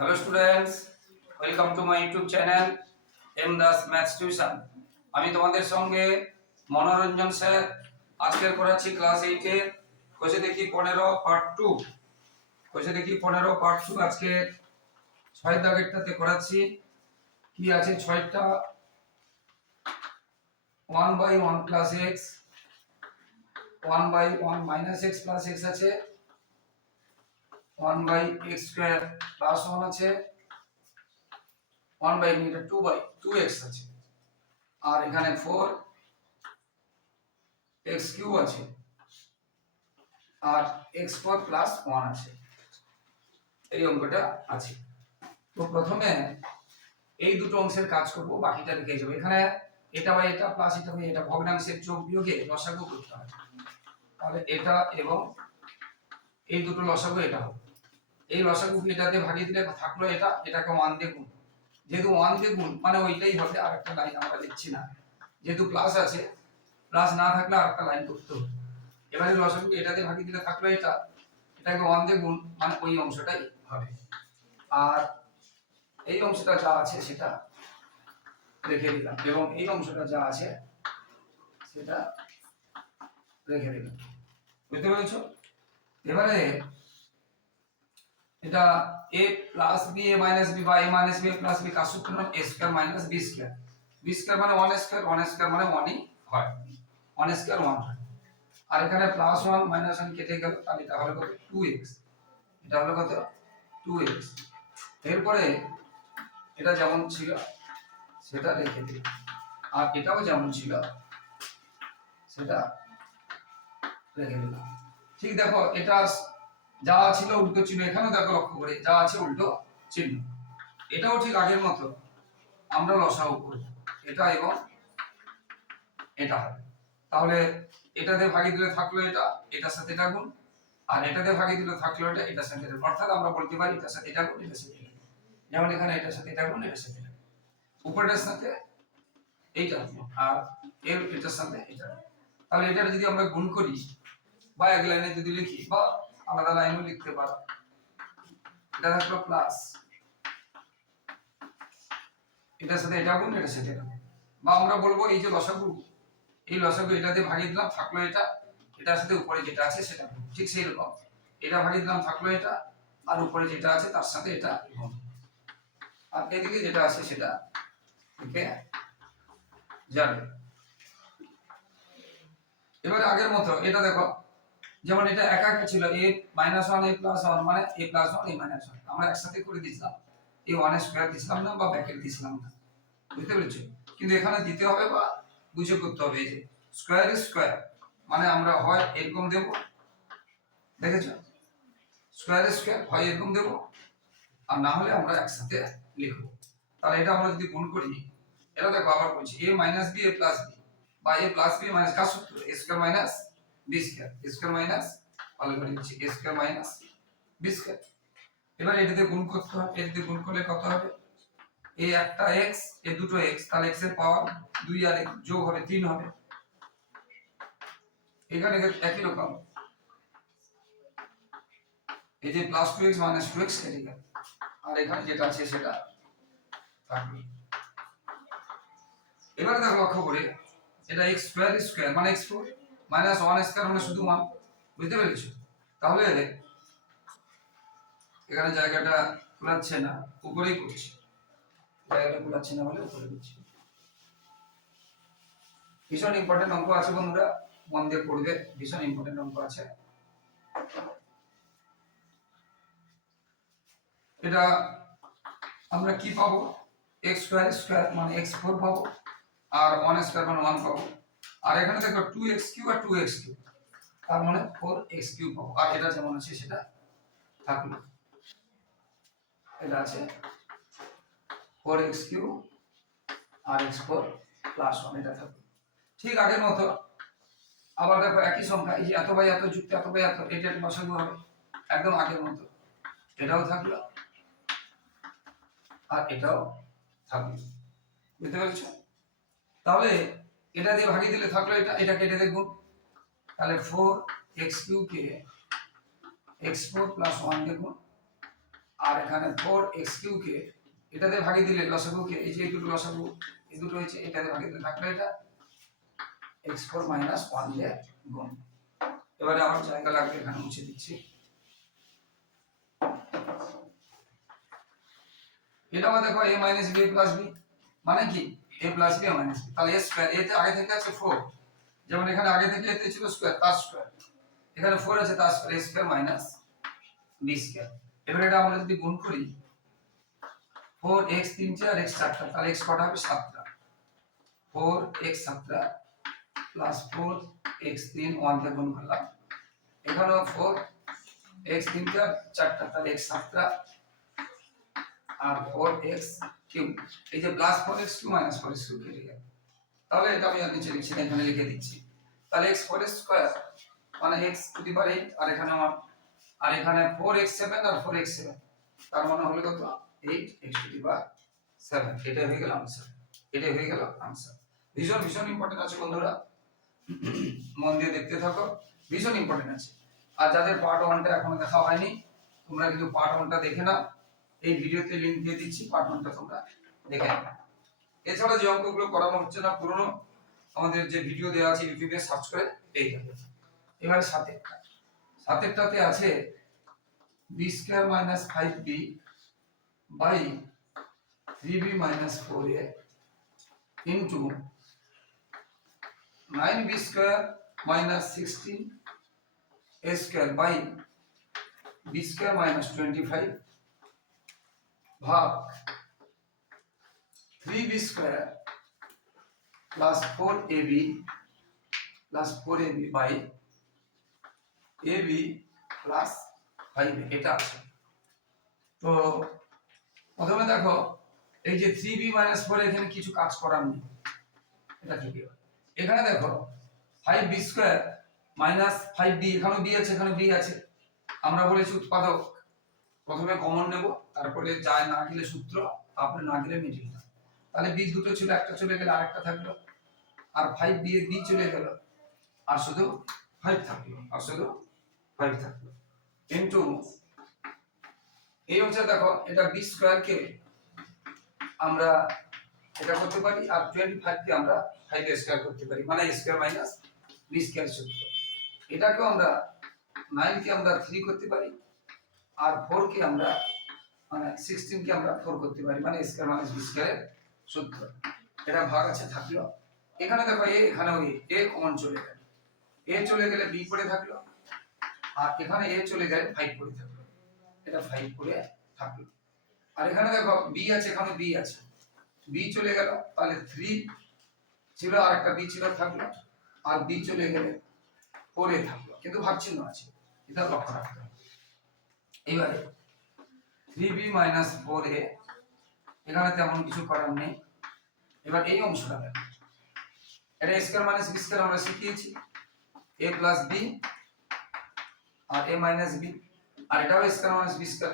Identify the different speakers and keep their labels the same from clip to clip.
Speaker 1: Hello students welcome to my YouTube channel M Das maths tuition আমি তোমাদের সঙ্গে মনোরঞ্জন sir আজকের করাচ্ছি ক্লাস এইটে কোষে দেখি পনেরো পার্ট টু কোষে দেখি পনেরো পার্ট টু আজকে ছয় দাগেরটাতে করাচ্ছি। কি আছে ছয়টা? One by one plus X one by one minus X plus X আছে। One by X square plus one আছে ওয়ান বাই এটা টু বাই টু এক্স আছে। আর এখানে ফোর এক্স কিউ আছে, আর এক্স ফোর প্লাস ওয়ান আছে। এই অঙ্কটা আছে। তো প্রথমে এই দুটো অংশের কাজ করব, বাকিটা রেখে যাব। এখানে এটা বাই এটা প্লাস এটা বাই এটা ভগ্নাংশের যোগ বিয়োগে লসাগু করতে হবে। তাহলে এটা এবং এই দুটো লসাগু এটা হবে। এই লসাগু এটাতে ভাগিয়ে দিলে থাকল এটা, এটাকে ওয়ান দিয়ে গুণ। যেহেতু ওয়ান দিয়ে গুণ মানে ওইটাই হবে আর একটা লাইন আমরা লিখছি না। যেহেতু প্লাস আছে প্লাস না থাকলে আর একটা লাইন করতে হবে। এবারে লসাগু এটাতে ভাগিয়ে দিলে থাকল এটা, এটাকে ওয়ান দিয়ে গুণ মানে ওই অংশটাই হবে। আর এই অংশটা যা আছে সেটা রেখে দিলাম, এবং এই অংশটা যা আছে সেটা রেখে দিলাম। বুঝতে পেরেছ? এবারে এটা a plus B A minus B বা A minus B plus B কার সূত্র নাম a square minus B square B square মানে 1 স্কয়ার 1 স্কয়ার মানে 1ই হয়। 1 স্কয়ার 1 হয়। আর এখানে প্লাস 1 মাইনাস 1 কেটে গেল, তাহলে এটা হলো কত? 2x এটা হলো কত? 2x এরপরে এটা যেমন ছিল, সেটা রেখে দিই। আর এটাও যেমন ছিল, সেটা রেখে দিলাম। ঠিক দেখো, এটা যা ছিল উল্টো চিহ্ন দেখো লক্ষ্য করে, যা আছে উল্টো চিহ্ন। এটাও ঠিক আগের মতো। আমরা লসাগু করব এটা এবং এটা তাহলে এটাতে ভাগি দিলে থাকল এটা, এটার সাথে এটা গুণ। আর এটাতে ভাগি দিলে থাকল এটা, এটার সাথে এটা অর্থাৎ আমরা বলতে পারি এটার সাথে এটা গুণ, এটার সাথে এটা যেমন এখানে এটার সাথে এটা গুণ, এটার সাথে গুণ। সাথে এইটা আর এর এটার সাথে এটা। তাহলে এটার যদি আমরা গুণ করি, বা এক লাইনে যদি লিখি, বা আলাদা লাইনও লিখতে পারো। এটা থাকল প্লাস এটার সাথে এটা গুণ, এটার সাথে এটা বা আমরা বলব, এই যে লসাগু, এই লসাগু এটাতে ভাগিয়ে দিলাম, থাকল এটা। এটার সাথে উপরে যেটা আছে সেটা। ঠিক সেই রকম। এটা ভাগিয়ে দিলাম, থাকল এটা। আর উপরে যেটা আছে তার সাথে এটা গুণ। আর এদিকে যেটা আছে সেটা। থেকে যাবে। এবারে আগের মতো, এটা দেখো। যেমন এটা একা একা ছিল A minus one A plus one মানে A plus one A minus one আমরা একসাথে করে দিয়েছিলাম। এই ওয়ানের স্কোয়ার দিছিলাম না বা ব্যাকেট দিছিলাম না। বুঝতে পেরেছ? কিন্তু এখানে দিতে হবে বা বুঝে করতে হবে যে স্কোয়ার স্কোয়ার মানে আমরা হয় এরকম দেব। দেখেছ? স্কোয়ার ইজ স্কোয়ার হয় এরকম দেব। আর না হলে আমরা একসাথে লিখব। তাহলে এটা আমরা যদি গুণ করি, এটা দেখো আবার বলছি A minus B A plus B বা এ প্লাস বি মাইনাস কার সূত্র? A square minus B square square minus ভালো করে মাইনাস বি স্কোয়ার এবার এটাতে গুণ করতে হবে, এটাতে গুণ করলে কত হবে? এ একটা এক্স এ দুটো এক্স তাহলে এক্সের পাওয়ার দুই আর এক যোগ হবে তিন হবে। এখানে একই রকম। এই যে plus two X minus two X কেটে আর এখানে যেটা আছে সেটা থাকবে। এবারে দেখো লক্ষ্য করে, এটা এক্স স্কোয়ার স্কোয়ার মানে X four minus one square মানে শুধু ওয়ান বুঝতে পেরেছ? তাহলে এখানে জায়গাটা কুলাচ্ছে না, উপরেই করছি। জায়গাটা কুলাচ্ছে না বলে উপরে করছি। ভীষণ ইম্পর্টেন্ট অঙ্ক আছে বন্ধুরা মন দিয়ে পড়বে, ভীষণ ইম্পর্টেন্ট অঙ্ক আছে। এটা আমরা কি পাবো? এক্স স্কোয়ার স্কোয়ার মানে এক্স ফোর পাবো, আর ওয়ান স্কোয়ার মানে ওয়ান পাবো। আর এখানে দেখো টু এক্স কিউ আর টু এক্স কিউ তার মানে ফোর এক্স কিউ পাবো। আর এটা যেমন আছে সেটা থাকল। এটা আছে ফোর এক্স কিউ আর এক্স ফোর প্লাস ওয়ান এটা থাকবে ঠিক আগের মতো। আবার দেখো একই সংখ্যা, এই এত বাই এত যুক্ত, এত বাই এত, এটা লসাগু হবে। একদম আগের মতো। এটাও থাকল আর এটাও থাকল। বুঝতে পেরেছ? তাহলে এটা দিয়ে ভাগিয়ে দিলে থাকল এটা এটা কেটে দেখুন। তাহলে ফোর এক্স কিউ কে এক্স ফোর প্লাস ওয়ান দেখুন। আর এখানে ফোর এক্স কিউকে এটাতে ভাগে দিলে লসাগুকে এই যে এই দুটো লসাগু, এই দুটো হয়েছে এটাতে ভাগে দিলে থাকল এটা। এক্স ফোর মাইনাস ওয়ান দিয়ে গুণ। এবারে আমার জায়গা লাগবে, এখানে মুছে দিচ্ছি। এটা আমার দেখো a minus B plus B মানে কি? A প্লাস বি মাইনাস তাহলে a স্কয়ার এতে আগে থেকে আছে 4 যেমন এখানে আগে থেকে এতে ছিল স্কয়ার তার স্কয়ার এখানে 4 আছে, তার square a square minus B square এবারে এটা আমরা যদি গুণ করি 4x 3 4 x 4টা তাহলে x কটা হবে? 7টা 4x 7টা প্লাস 4x 3 1 তে গুণ করলাম। এখানেও 4x 3 4 চারটা তাহলে x 7টা আর 4x কিউব এই যে plus four X cube minus four X cube কেটে তাহলে এটা আমি নিচে লিখছি না, এখানে লিখে দিচ্ছি। তাহলে এক্স ফোর এক্স স্কোয়ার মানে এক্স টু দি পাওয়ার আর এখানে আমার, আর এখানে ফোর এক্স সেভেন আর ফোর এক্স সেভেন তার মানে হলো কত? Eight X to the power seven এটা হয়ে গেল আনসার এটা হয়ে গেল আনসার ভীষণ ভীষণ ইম্পর্টেন্ট আছে বন্ধুরা। মন দিয়ে দেখতে থাকো। ভীষণ ইম্পর্টেন্ট আছে। আর যাদের পার্ট ওয়ানটা এখনও দেখা হয়নি, তোমরা কিন্তু পার্ট ওয়ানটা দেখে নাও। এই ভিডিওতে লিংক দিয়ে দিচ্ছি ওয়ানটা তোমরা দেখে এছাড়া যে অঙ্কগুলো করানো হচ্ছে না, পুরনো, আমাদের যে ভিডিও দেওয়া আছে ইউটিউবে সার্চ করে পেয়ে যাবে। এবারে সাতেরটা। সাতেরটাতে আছে B square minus five B by three B minus four A into nine B square minus sixteen A square by B square minus twenty five ভাগ three B square plus four A B plus four A B by A B plus five এটা আছে। তো প্রথমে দেখো, এই যে three B minus four এখানে কিছু কাজ করার নেই। এটা ঠিক এখানে দেখো five B square minus five B এখানে বি আছে এখানে বি আছে। আমরা বলেছি উৎপাদক। প্রথমে কমন নেব। তারপরে যায় না গেলে সূত্র, তারপরে না গেলে মিডিল। তাহলে বি দুটো ছিল, একটা চলে গেলে আরেকটা থাকল। আর ফাইভ দিয়ে বি চলে গেল। আর শুধু ফাইভ থাকল, আর শুধু ফাইভ থাকল। ইন্টু এই হচ্ছে দেখো, এটা বি স্কোয়ারকে আমরা এটা করতে পারি, আর টোয়েন্টি ফাইভকে আমরা ফাইভ স্কোয়ার করতে পারি মানে স্কোয়ার মাইনাস বি স্কোয়ার সূত্র। এটাকেও আমরা নাইনকে আমরা থ্রি করতে পারি, আর ফোর কে আমরা মানে সিক্সটিন কে আমরা ফোর করতে পারি মানে স্কোয়ার মাইনাস বি স্কোয়ারের সূত্র। এটা ভাগ আছে থাকল। এখানে দেখো এ এখানে ওই এ কমন চলে গেল। এ চলে গেলে বি পড়ে থাকল, আর এখানে এ চলে গেলে ফাইভ পড়ে থাকল। এটা ফাইভ পড়ে থাকল। আর এখানে দেখো বি আছে, এখানে বি আছে। বি চলে গেল, তাহলে থ্রি ছিল আর একটা বি ছিল, থাকল। আর বি চলে গেলে পরে থাকল। কিন্তু চিহ্ন আছে। এটা লক্ষ্য রাখতে এবারে three B minus four A, এখানে তেমন কিছু করার নেই। এবার এই অংশটা দেখো। এটা স্কয়ার মাইনাস বি স্কয়ার আমরা শিখিয়েছি। এ প্লাস বি আর এ মাইনাস বি আর এটাও square minus B square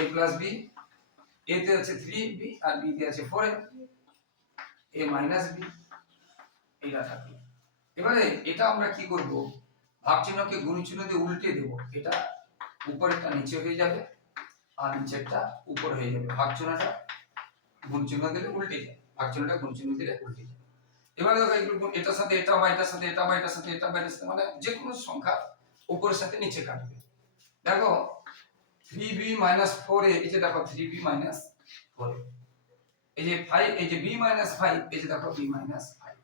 Speaker 1: A plus B A তে আছে থ্রি বি আর বি তে আছে ফোর এ মাইনাস বি এটা থাকল। এবারে এটা আমরা কি করব? ভাগ চিহ্নকে গুণ চিহ্ন দিয়ে উল্টে দেব। এটা উপরেরটা নিচে হয়ে যাবে। আর নিচেরটা উপর হয়ে যাবে। ভাগ চিহ্নটা গুণ চিহ্ন দিলে উল্টে যায়। ভাগ চিহ্নটা গুণ চিহ্ন দিলে উল্টে যায়। এবারে দেখো এগুলো এটার সাথে এটা বা এটার সাথে এটা বা এটার সাথে এটা বা এটার সাথে মানে যে কোনো সংখ্যা উপরের সাথে নিচে কাটবে। দেখো three B minus four A এই যে দেখো থ্রি বি মাইনাস ফোর এই যে ফাইভ এই যে বি মাইনাস ফাইভ এই যে দেখো বি মাইনাস ফাইভ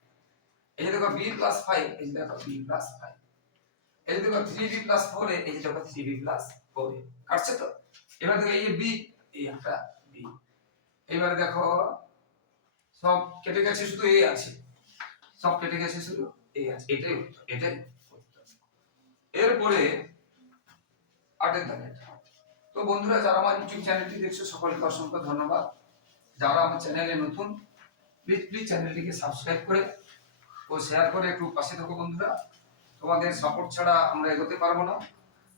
Speaker 1: এই যে দেখো বি প্লাস ফাইভ এই যে দেখো বি প্লাস ফাইভ এই যে দেখো three B plus four A এই যে দেখো three B plus four A. কাটছে তো? এবার দেখো এই বি এই একটা বি এবারে দেখো, সব কেটে গেছে, শুধু এ আছে। সব কেটে গেছে, শুধু এ আছে। এটাই এটাই এরপরে আটের দাগে তো বন্ধুরা, যারা আমার ইউটিউব চ্যানেলটি দেখছ, সকলকে অসংখ্য ধন্যবাদ। যারা আমার চ্যানেলে নতুন প্লিজ প্লিজ চ্যানেলটিকে সাবস্ক্রাইব করে ও শেয়ার করে একটু পাশে থাকো বন্ধুরা। তোমাদের সাপোর্ট ছাড়া আমরা এগোতে পারব না।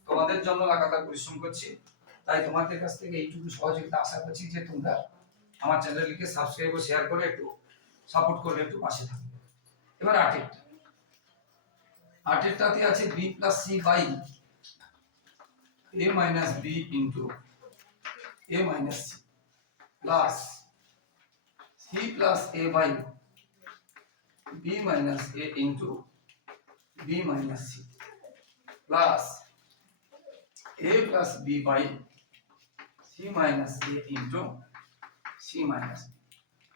Speaker 1: তোমাদের জন্য লাগাতার পরিশ্রম করছি। তাই তোমাদের কাছ থেকে এইটুকু সহযোগিতা আশা করছি যে তোমরা আমার চ্যানেলটিকে সাবস্ক্রাইব ও শেয়ার করে একটু সাপোর্ট করলে একটু পাশে থাকবে। এবার আটেরটা আটেরটাতে আছে B plus C by A minus B into A minus C plus C plus A by B minus A into B minus C plus A plus B by C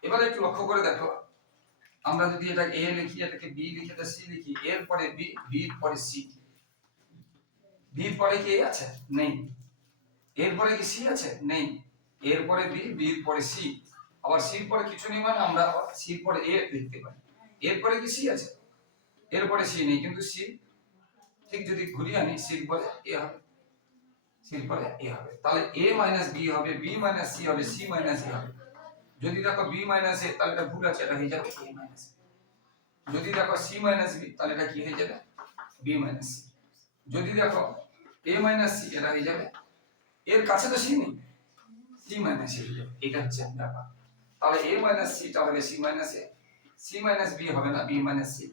Speaker 1: এবার একটু লক্ষ্য করে দেখো আমরা যদি এটা এ লিখি এটাকে বি লিখি এটা সি লিখি এর পরে বি বির পরে সি পরে কি আছে নেই এর পরে কি সি আছে নেই এর পরে বি বির পরে সি আবার সির পরে কিছু নেই মানে আমরা সির পরে এ লিখতে পারি এর পরে কি সি আছে এর পরে সি নেই কিন্তু সি ঠিক যদি ঘুরিয়ে আনি সির পরে এ হবে পরে এ হবে। তাহলে এ মাইনাস বি হবে বি মাইনাস সি হবে সি মাইনাস এ হবে। যদি দেখো বি মাইনাস এ তাহলে এটা ভুল আছে, এটা হয়ে যাবে এ মাইনাস যদি দেখো সি মাইনাস বি তাহলে এটা কি হয়ে যাবে? বি মাইনাস যদি দেখো এ মাইনাস সি এটা হয়ে যাবে? এর কাছে তো সি নেই। সি মাইনাস এ এটা হচ্ছে ব্যাপার। তাহলে এ মাইনাস সি হবে C minus A C minus B হবে না B minus C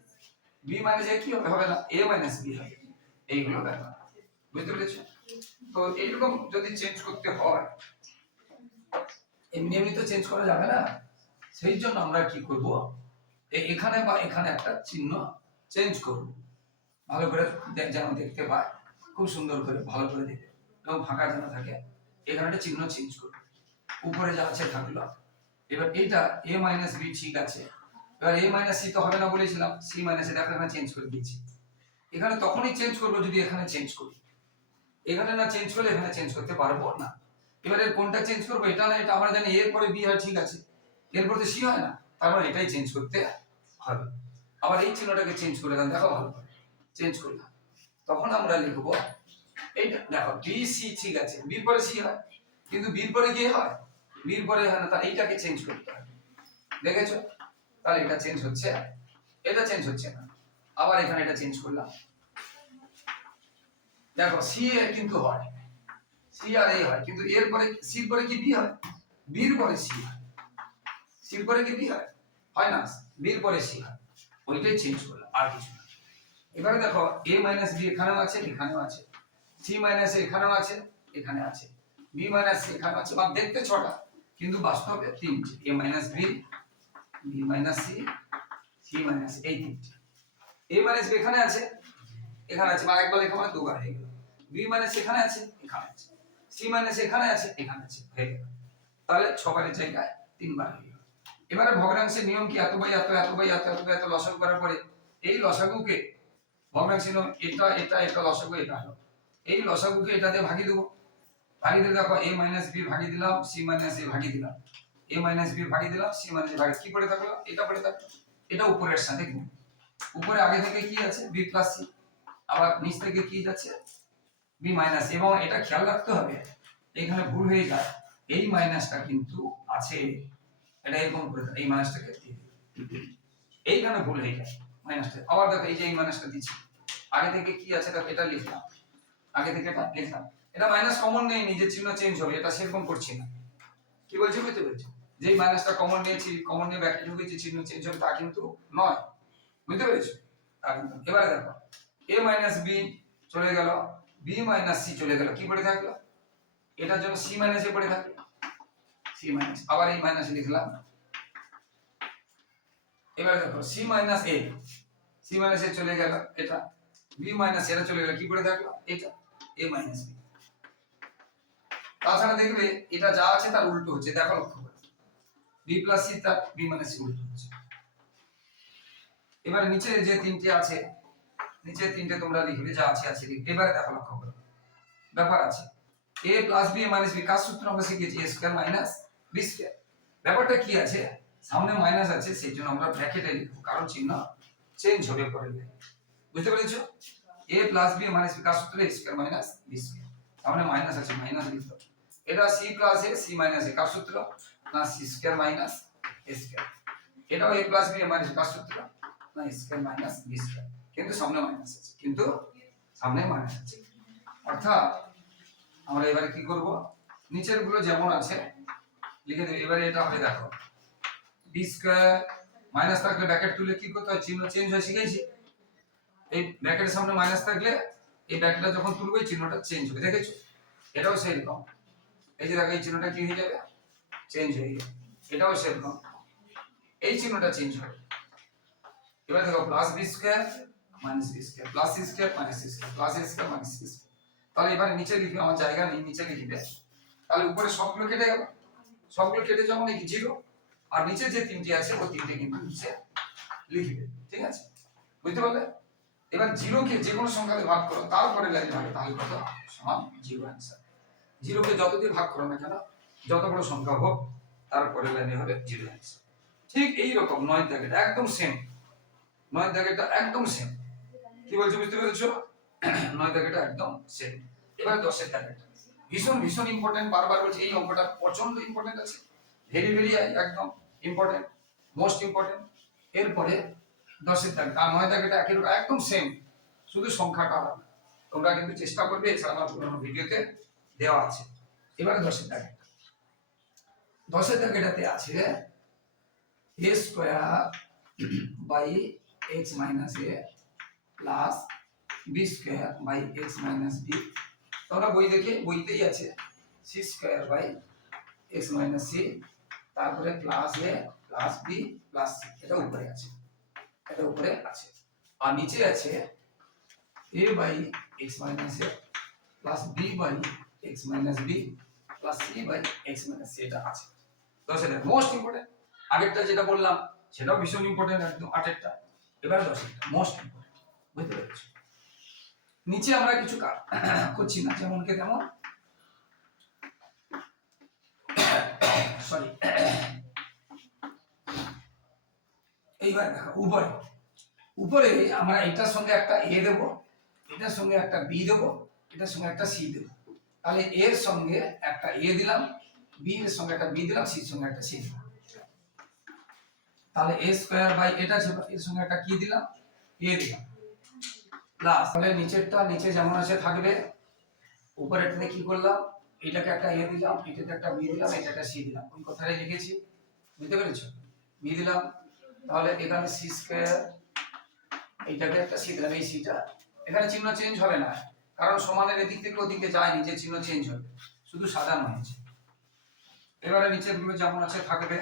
Speaker 1: B minus A কি হবে? হবে না এ মাইনাস বি হবে। এইগুলো ব্যাপার। বুঝতে পেরেছ? তো এইরকম যদি চেঞ্জ করতে হয়, এমনি এমনি তো চেঞ্জ করা যাবে না। সেই জন্য আমরা কি করব? এখানে বা এখানে একটা চিহ্ন চেঞ্জ করব। ভালো করে যেন দেখতে পায়। খুব সুন্দর করে, ভালো করে দেখে এবং ফাঁকা যেন থাকে। এখানে একটা চিহ্ন চেঞ্জ করব। উপরে যা আছে থাকল। এবার এটা এ মাইনাস বি ঠিক আছে। এবার এ মাইনাস সি তো হবে না বলেছিলাম। সি মাইনাস এটা এখানে চেঞ্জ করে দিয়েছি। এখানে তখনই চেঞ্জ করব যদি এখানে চেঞ্জ করি। এখানে না চেঞ্জ করলে এখানে চেঞ্জ করতে পারব না। এবারে কোনটা চেঞ্জ করব এটা না, এটা আমরা জানি এর পরে বি হয়, ঠিক আছে। এরপর তো সি হয় না, তার মানে এটাই চেঞ্জ করতে হবে। আবার এই চিহ্নটাকে চেঞ্জ করে দেন, দেখো ভালো চেঞ্জ করলাম। তখন আমরা লিখব এইটা, দেখো বি সি ঠিক আছে। বির পরে সি হয়, কিন্তু বির পরে কি হয়? বির পরে হয় না তা এইটাকে চেঞ্জ করতে হবে। দেখেছ? তাহলে এটা চেঞ্জ হচ্ছে, এটা চেঞ্জ হচ্ছে না। আবার এখানে এটা চেঞ্জ করলাম। দেখো সি এ কিন্তু হয়। সি আর এ হয়, কিন্তু এর পরে সির পরে কি বি হয়? বির পরে সি হয়। সির পরে কি বি হয়? হয় না বির পরে সি হয়। ওইটাই চেঞ্জ করলাম, আর কিছু না। এবারে দেখো এ মাইনাস বি এখানেও আছে এখানেও আছে। সি মাইনাস এখানেও আছে, এখানে আছে। বি মাইনাস সি আছে। বা দেখতে ছটা, কিন্তু বাস্তবে তিনটে। A minus B B minus C C minus এই তিনটে। এ মাইনাস বি এখানে আছে এখানে আছে। মানে একবার লেখা মানে দুবার হয়ে গেল। বি মাইনাস এখানে আছে এখানে আছে। সি মাইনাস এখানে আছে এখানে আছে। হয়ে গেল। তাহলে ছবারের জায়গায় তিনবার হয়ে গেল। এবারে ভগ্নাংশের নিয়ম কি? এত বাই এত এত বাই এত এত এত লসাগু করার পরে এই লসাগুকে ভগ্নাংশের নিয়ম এটা এটা এটা লসাগু, এটা হলো। এই লসাগুকে এটা দিয়ে ভাগিয়ে দেবো। ভাগিয়ে দিলে দেখো এ মাইনাস বি ভাগিয়ে দিলাম সি মাইনাস এ ভাগিয়ে দিলাম। এ মাইনাস বি ভাগিয়ে দিলাম সি মাইনাস ভাগিয়ে কি পড়ে থাকল? এটা পড়ে থাকল। এটা উপরের সাথে গুণ। উপরে আগে থেকে কি আছে? বি প্লাস সি আবার নিচ থেকে কি যাচ্ছে? বি মাইনাস এবং এটা খেয়াল রাখতে হবে, এখানে ভুল হয়ে যায়। এই মাইনাসটা কিন্তু আছে, এটা এরকম করে এই মাইনাসটাকে। এইখানে ভুল হয়ে যায় মাইনাসটা আবার দেখো, এই যে এই মাইনাসটা দিচ্ছি। আগে থেকে কি আছে, দেখো, এটা লিখলাম। আগে থেকে এটা লিখলাম। এটা মাইনাস কমন নেই, নিজের চিহ্ন চেঞ্জ হবে, এটা সেরকম করছি না। কি বলছি, বুঝতে পেরেছ? যেই মাইনাসটা কমন নিয়েছি কমন নিয়ে ব্যাকে ঢুকেছি, চিহ্ন চেঞ্জ হবে, তা কিন্তু নয়। বুঝতে পেরেছ? তা কিন্তু এবারে দেখো এ মাইনাস বি চলে গেল। বি মাইনাস সি চলে গেল, কি পড়ে থাকল? এটার জন্য সি মাইনাস এ পড়ে থাকল। সি মাইনাস আবার এই মাইনাস লিখলাম। এবারে দেখো C minus A C minus A চলে গেল, এটা। বি মাইনাস এটা চলে গেল, কি পড়ে থাকল? এটা এ মাইনাস বি তাছাড়া দেখবে, এটা যা আছে তার উল্টো হচ্ছে, দেখো লক্ষ্য করে। বি প্লাস সি তার বি মাইনাস সি উল্টো হচ্ছে। এবারে নিচে যে তিনটে আছে নিচে তিনটে তোমরা লিখবে, যা আছে আছে, লিখবে। এবারে দেখো লক্ষ্য করো। ব্যাপার আছে। A plus B minus B কার সূত্র আমরা শিখেছি a square minus B square ব্যাপারটা কি আছে? সামনে মাইনাস আছে, সেই জন্য আমরা ব্র্যাকেটে লিখব। কারণ চিহ্ন চেঞ্জ হবে পরে বুঝতে পেরেছ? A plus B minus B কার সূত্র? A square minus B square সামনে মাইনাস আছে মাইনাস হবে। এটা c plus a, c minus a, কার সূত্র? না, c square minus a square এটাও a প্লাস বি মাইনাস কার সূত্র? না স্কয়ার মাইনাস বি স্কয়ার কিন্তু সামনে মাইনাস আছে, কিন্তু সামনে মাইনাস আছে। অর্থাৎ আমরা এবারে কি করব? নিচেরগুলো যেমন আছে, লিখে দেব, এবারে এটা হবে দেখো। বি স্কয়ার মাইনাস থাকলে ব্র্যাকেট তুলে কি করতে হয়? চিহ্ন চেঞ্জ হয়ে, শিখেছি? এই ব্র্যাকেটের সামনে মাইনাস থাকলে এই ব্র্যাকেটটা যখন তুলবো, এই চিহ্নটা চেঞ্জ হবে, দেখেছ? এটাও সেই রকম এই যে দেখো, এই চিহ্নটা কি হয়ে যাবে? চেঞ্জ হয়ে যাবে এটাও সেরকম এই চিহ্নটা চেঞ্জ হবে। এবার দেখো plus B square minus square plus square minus square plus square minus square তাহলে এবার নিচে লিখবে আমার জায়গা নেই, নিচে লিখবে। তাহলে উপরে সবগুলো কেটে গেল। সবগুলো কেটে যাওয়া মানে কি জিরো, আর নিচে যে তিনটি আছে, ওই তিনটে কিন্তু নিচে লিখবে। ঠিক আছে? বুঝতে পারলে? এবার জিরোকে যে কোনো সংখ্যাতে ভাগ করো তারপরে লাইন হবে তাহলে কত? সমান জিরো অ্যান্সার জিরোকে যত দিয়ে ভাগ করো না কেন, যত বড় সংখ্যা হোক তারপরে লাইনে হবে জিরো অ্যান্সার ঠিক এই রকম নয় দাগেটা একদম সেম নয় দাগেটা একদম সেম কি বলছো, বুঝতে পেরেছ? নয় দাগেটা একদম সেম এবার দশের দাগেটা ভীষণ ভীষণ ইম্পর্টেন্ট বারবার বলছি, এই অঙ্কটা প্রচণ্ড ইম্পর্টেন্ট আছে। ভেরি ভেরি একদম ইম্পর্টেন্ট মোস্ট ইম্পর্টেন্ট এরপরে দশের দাগ আর নয় দাগেটা একই রকম একদম সেম শুধু সংখ্যাটা আলাদা। তোমরা কিন্তু চেষ্টা করবে, এছাড়া আমার পুরোনো ভিডিওতে দেওয়া আছে। এবারে দশের দাগে দশের দাগেটাতে আছে A square by X minus A plus B square by X minus B তোমরা বই দেখে, বইতেই আছে C square by X minus C তারপরে plus A plus B plus C এটা উপরে আছে। এটা উপরে আছে। আর নিচে আছে A by X minus A plus B by X minus B plus C by X minus C এটা আছে। তো সেটা মোস্ট ইম্পর্টেন্ট আগেরটা যেটা বললাম, সেটাও ভীষণ ইম্পর্টেন্ট একদম আটেরটা। এবার দশেরটা মোস্ট ইম্পর্টেন্ট বুঝতে পেরেছি নিচে আমরা কিছু করছি না, যেমন কে তেমন সরি এইবার দেখো, উপরে। উপরে আমরা এটার সঙ্গে একটা এ দেব, এটার সঙ্গে একটা বি দেব, এটার সঙ্গে একটা সি দেব। তাহলে এর সঙ্গে একটা এ দিলাম বি এর সঙ্গে একটা বি দিলাম সির সঙ্গে একটা সি দিলাম। তাহলে এ স্কোয়ার বাই এটা এর সঙ্গে একটা কি দিলাম? এ দিলাম। প্লাস তাহলে নিচেরটা, নিচে যেমন আছে থাকবে উপরেরটাতে কি করলাম? এটাকে একটা এ দিলাম, এটাতে একটা বি দিলাম এটা একটা সি দিলাম। ওই কথাটাই লিখেছি? বুঝতে পেরেছ? বি দিলাম। তাহলে এখানে সি স্কোয়ার এইটাকে একটা সি দিলাম। এই সিটা এখানে চিহ্ন চেঞ্জ হবে না। কারণ সমানের এদিক থেকে ওদিকে যায়নি যে চিহ্ন চেঞ্জ হবে। শুধু সাজানো হয়েছে এবারে নিচেরগুলো যেমন আছে থাকবে,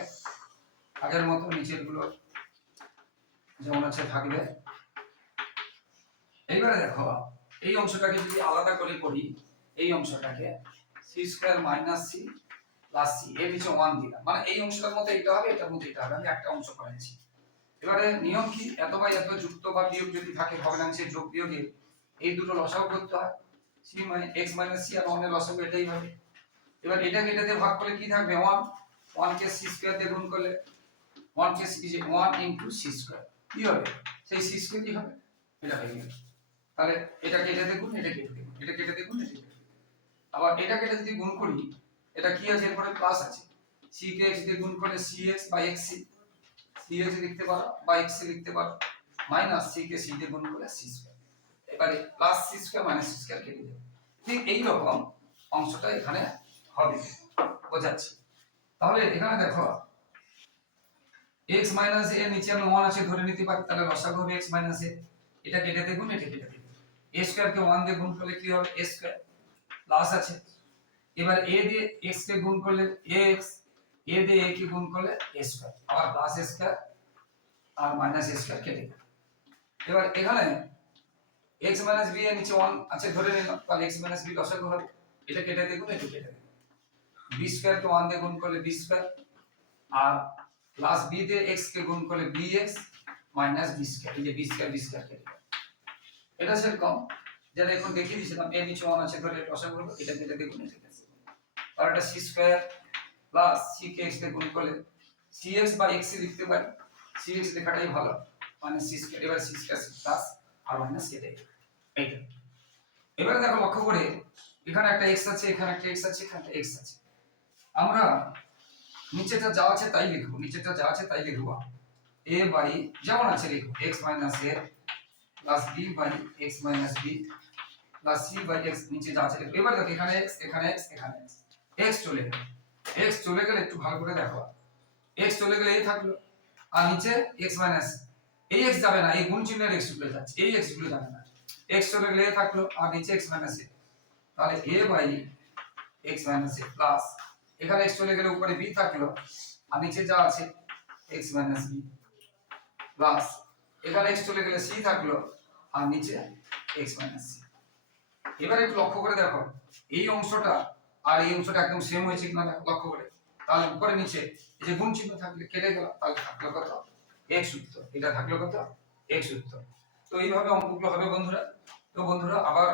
Speaker 1: আগের মতো নিচেরগুলো যেমন আছে থাকবে। এইবারে দেখো, এই অংশটাকে যদি আলাদা করে করি, এই অংশটাকে C square minus C plus C এর নিচে ওয়ান দিলাম। মানে এই অংশটার মধ্যে এটা হবে, এটার মধ্যে এটা হবে, আমি একটা অংশ করেছি। এবারে নিয়ম কি? এত বা এত যুক্ত বা বিয়োগ যদি থাকে ভগ্নাংশের যোগ বিয়োগে, এই দুটো লসাগু করতে হয়। সি মানে এক্স মাইনাস সি আর ওয়ানের লসাগু এটাই হবে। এবার এটাকে এটাতে ভাগ করলে কি থাকবে? ওয়ান ওয়ান কে সি স্কোয়ার দিয়ে গুণ করলে ওয়ান কে C one into C square কি হবে? সেই সি স্কোয়ারই হবে? এটা হয়ে গেল। তাহলে এটা দেখুন, এটা কেটে দেখুন, এটা কেটে দেখুন, এটা কেটে আবার এটা কেটে যদি গুণ করি, এটা কি আছে? এরপরে প্লাস আছে। সি কে এক্স দিয়ে গুণ করলে C X by X C C X লিখতে পারো, বা এক্স লিখতে পারো। মাইনাস সি কে সি দিয়ে গুণ করলে সি স্কোয়ার এবারে plus C square minus C square কেটে দেবে। ঠিক এই রকম অংশটা এখানে হবে। বোঝাচ্ছি। তাহলে এখানে দেখো, x মাইনাস এ নিচে আমি 1 আছে, ধরে নিতে পারি, তাহলে লসাগু হবে x মাইনাস এ এটা কেটে দেখুন, এটা কেটে দেখুন। A স্কয়ার কে 1 দিয়ে গুণ করলে কি হবে? A স্কয়ার প্লাস আছে। এবার a দিয়ে x কে গুণ করলে ax, a দিয়ে a কে গুণ করলে a স্কয়ার আবার প্লাস a স্কয়ার আর মাইনাস a স্কয়ার কেটে এবার এখানে x মাইনাস b এর নিচে 1 আছে, ধরে নিলাম। তাহলে x মাইনাস b লসাগু হবে এটা কেটে দেখুন, এটা কেটে দেখুন। B স্কয়ার কে 1 দিয়ে গুণ করলে b স্কয়ার আর প্লাস বি দিয়ে এক্স কে গুণ করলে B X minus B square এই যে বি স্কয়ার বি স্কয়ার কেটে। এটা সেরকম যেটা এখন দেখিয়ে দিয়েছিলাম এর নিচে ওয়ান আছে ধরে রসা করব এটা যেটা দেখুন এটা দেখুন আর এটা সি স্কয়ার প্লাস সি কে এক্স কে গুণ করলে সি এক্স বা এক্স লিখতে পারি। সি এক্স লেখাটাই ভালো মানে সি স্কয়ার এবার সি স্কয়ার প্লাস আর মাইনাস এটাই এইটা এবারে দেখো, লক্ষ্য করে, এখানে একটা এক্স আছে, এখানে একটা এক্স আছে, এখানে একটা এক্স আছে। আমরা নিচেটা যা আছে তাই লিখব, নিচেটা যা আছে তাই লিখব। A বাই যেমন আছে লিখব x minus a plus b by x minus b plus c by x নিচে যা আছে এবার দেখো, এখানে x এখানে x এখানে x x চলে গেল। x চলে গেলে একটু ভালো করে দেখো। x চলে গেলে এই থাকল। আর নিচে x মাইনাস এই x যাবে না, এই গুণ চিহ্নের x গুলো যাচ্ছে, এই x গুলো যাবে না। x চলে গেলে থাকল, আর নিচে x মাইনাস a তাহলে a by X minus A plus এখানে এক্স চলে গেলে উপরে বি থাকল, আর নিচে যা আছে এক্স মাইনাস বি প্লাস এখানে এক্স চলে গেলে সি থাকল আর নিচে এক্স মাইনাস সি এবার একটু লক্ষ্য করে দেখো, এই অংশটা আর এই অংশটা একদম সেম হয়েছে কিনা দেখো, লক্ষ্য করে। তাহলে উপরে নিচে এই যে গুণ চিহ্ন থাকলে কেটে গেল, তাহলে থাকল কত? এক্স উত্তর। এটা থাকল কত? এক্স উত্তর। তো এইভাবে অঙ্কগুলো হবে বন্ধুরা। তো বন্ধুরা, আবার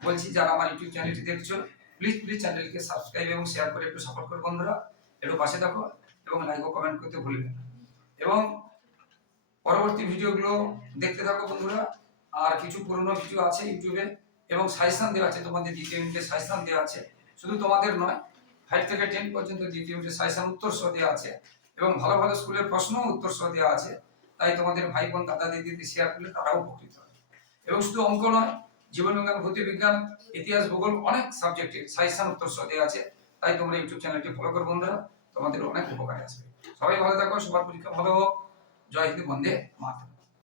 Speaker 1: বলছি, যারা আমার ইউটিউব চ্যানেলটি দেখছ প্লিজ প্লিজ চ্যানেলকে সাবস্ক্রাইব এবং শেয়ার করে একটু সাপোর্ট করো বন্ধুরা। একটু পাশে থাকো এবং লাইক ও কমেন্ট করতে ভুলবে না। এবং পরবর্তী ভিডিওগুলো দেখতে থাকো বন্ধুরা। আর কিছু পুরনো কিছু আছে ইউটিউবে, এবং সাজেশন দেওয়া আছে, তোমাদের দ্বিতীয় ইউনিটে সাজেশন দেওয়া আছে। শুধু তোমাদের নয় ফাইভ থেকে টেন পর্যন্ত দ্বিতীয় ইউনিটে সাজেশন উত্তর সহ দেওয়া আছে, এবং ভালো ভালো স্কুলের প্রশ্ন উত্তর সহ দেওয়া আছে। তাই তোমাদের ভাই বোন, দাদা দিদি শেয়ার করলে তারাও উপকৃত হবে। এবং শুধু অঙ্ক নয়, জীবন বিজ্ঞান ইতিহাস, ভূগোল অনেক সাবজেক্টে সাজেশন উত্তর সহ দেওয়া আছে। তাই তোমরা ইউটিউব চ্যানেলটি ফলো করো বন্ধুরা, তোমাদের অনেক উপকারে আসবে। সবাই ভালো থাকো, সবার পরীক্ষা ভালো হোক। জয় হিন্দ, বন্দে মাতরম।